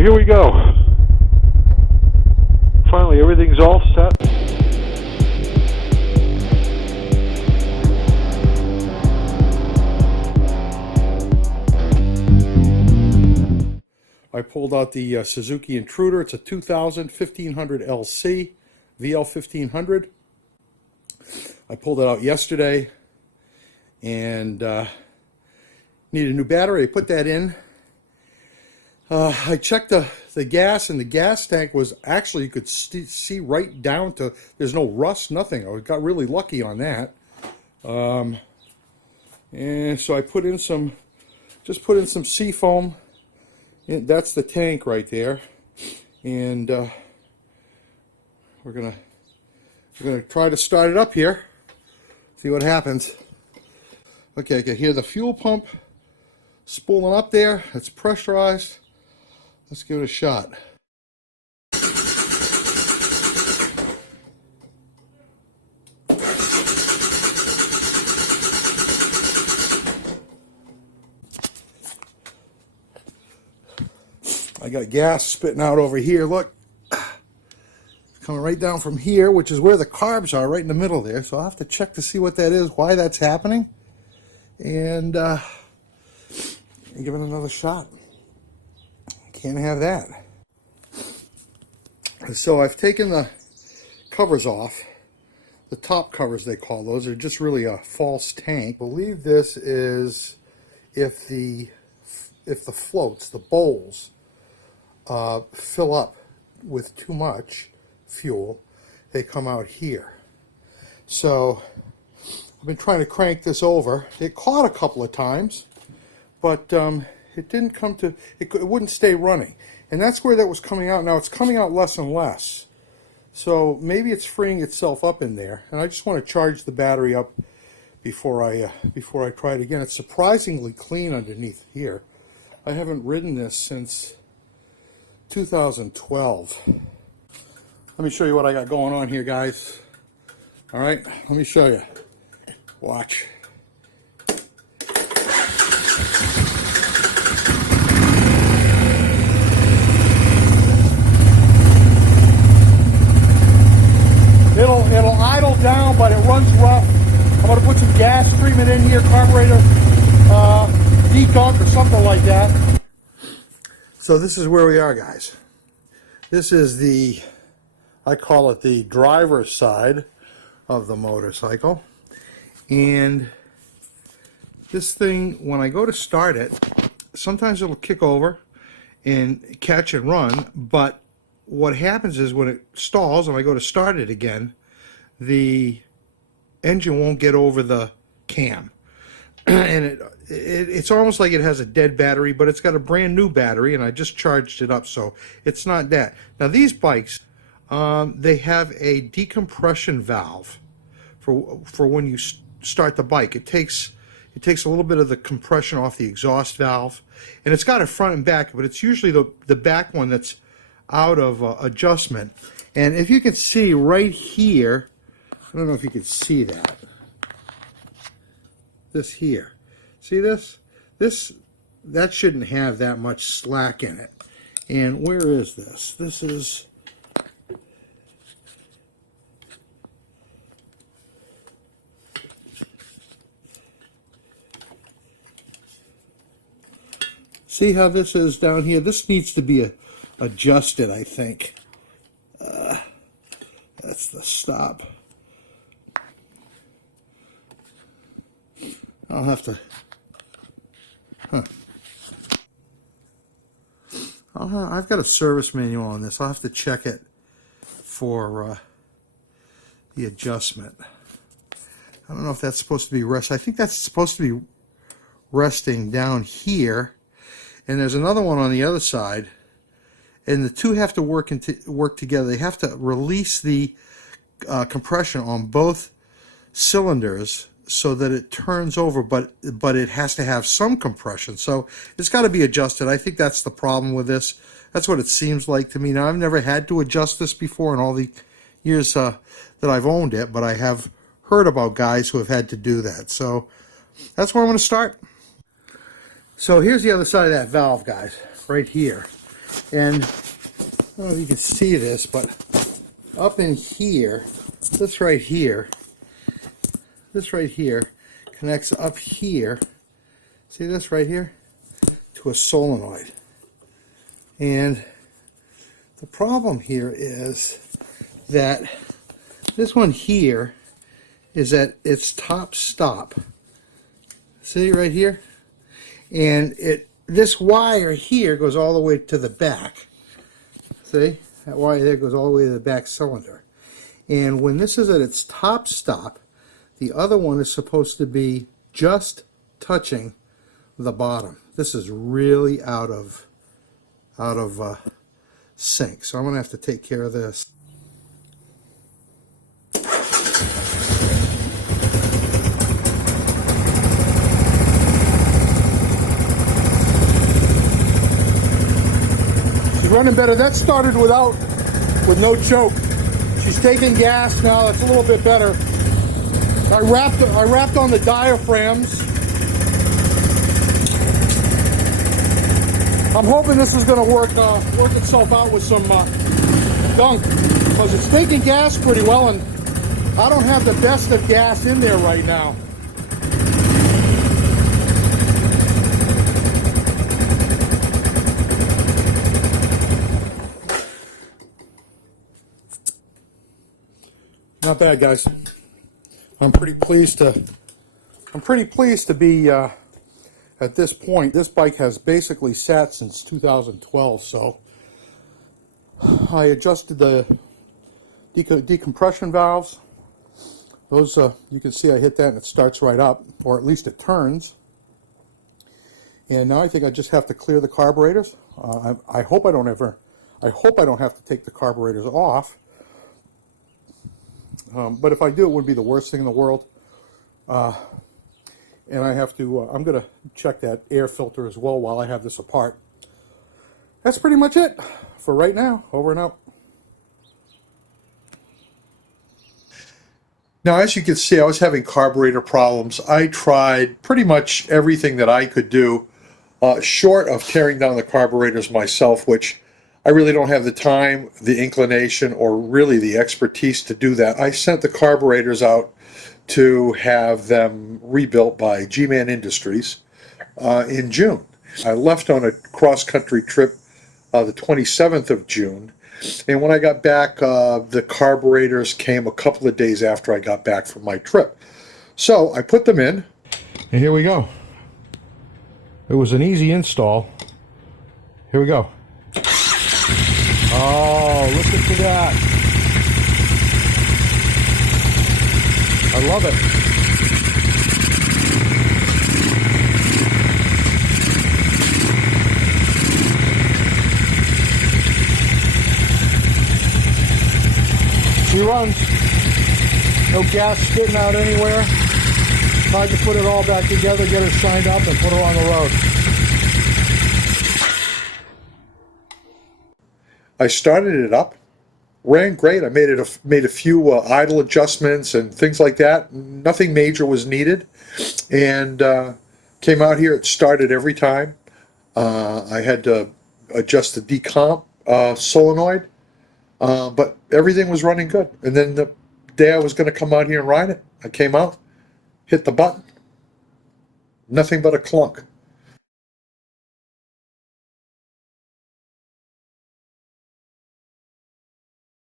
here we go. Finally, everything's all set. I pulled out the Suzuki Intruder. It's a 2000 1500 LC, VL 1500. I pulled it out yesterday and needed a new battery. I put that in. I checked the gas, and the gas tank was actually, you could see right down to, there's no rust, nothing. I got really lucky on that. And so I put in some, just put in some seafoam. That's the tank right there, and we're gonna try to start it up here, see what happens. Okay, I can hear the fuel pump spooling up there. It's pressurized. Let's give it a shot. I got gas spitting out over here. Look, it's coming right down from here, which is where the carbs are, right in the middle there. So I'll have to check to see what that is, why that's happening, and give it another shot. Can't have that. So I've taken the covers off. The top covers, they call those, are just really a false tank. I believe this is if the floats, the bowls, fill up with too much fuel, they come out here. So I've been trying to crank this over. It caught a couple of times, but it didn't come to, it wouldn't stay running. And that's where that was coming out. Now it's coming out less and less. So maybe it's freeing itself up in there. And I just want to charge the battery up before I try it again. It's surprisingly clean underneath here. I haven't ridden this since 2012. Let me show you what I got going on here, guys. All right, let me show you. Watch. It'll idle down, but it runs rough. I'm going to put some gas treatment in here, carburetor decomp or something like that. So this is where we are, guys. This is the, I call it the driver's side of the motorcycle. And this thing, when I go to start it, sometimes it'll kick over and catch and run, but what happens is when it stalls and I go to start it again, the engine won't get over the cam. And it's almost like it has a dead battery, but it's got a brand new battery, and I just charged it up, so it's not that. Now these bikes, they have a decompression valve for when you start the bike. It takes a little bit of the compression off the exhaust valve, and it's got a front and back, but it's usually the back one that's out of adjustment. And if you can see right here, I don't know if you can see that. This here. See this? That shouldn't have that much slack in it. And where is this? This is, see how this is down here? This needs to be adjusted, I think. That's the stop. I'll have to, I've got a service manual on this. I'll have to check it for the adjustment. I don't know if that's supposed to be rest. I think that's supposed to be resting down here, and there's another one on the other side, and the two have to work together. They have to release the compression on both cylinders so that it turns over, but it has to have some compression, so it's got to be adjusted. I think that's the problem with this. That's what it seems like to me. Now, I've never had to adjust this before in all the years that I've owned it, but I have heard about guys who have had to do that. So that's where I'm going to start. So here's the other side of that valve, guys, right here. And I don't know if you can see this, but up in here, this right here connects up here. See this right here? To a solenoid. And the problem here is that this one here is at its top stop. See right here? And this wire here goes all the way to the back. See? That wire there goes all the way to the back cylinder. And when this is at its top stop, the other one is supposed to be just touching the bottom. This is really out of sync. So I'm going to have to take care of this. Running better. That started with no choke. She's taking gas now. That's a little bit better. I wrapped on the diaphragms. I'm hoping this is going to work itself out with some gunk, because it's taking gas pretty well, and I don't have the best of gas in there right now. Not bad, guys. I'm pretty pleased to be at this point. This bike has basically sat since 2012, so I adjusted the decompression valves. Those you can see I hit that and it starts right up, or at least it turns. And now I think I just have to clear the carburetors. I hope I don't have to take the carburetors off. But if I do, it wouldn't be the worst thing in the world. And I have to, I'm going to check that air filter as well while I have this apart. That's pretty much it for right now. Over and out. Now, as you can see, I was having carburetor problems. I tried pretty much everything that I could do, short of tearing down the carburetors myself, which I really don't have the time, the inclination, or really the expertise to do that. I sent the carburetors out to have them rebuilt by G-Man Industries in June. I left on a cross-country trip the 27th of June, and when I got back, the carburetors came a couple of days after I got back from my trip. So I put them in, and here we go. It was an easy install. Here we go. Oh, listen to that. I love it. She runs. No gas spitting out anywhere. Tried to put it all back together, get her shined up, and put her on the road. I started it up, ran great. I made a few idle adjustments and things like that. Nothing major was needed, and came out here. It started every time. I had to adjust the decomp solenoid, but everything was running good. And then the day I was going to come out here and ride it, I came out, hit the button, nothing but a clunk.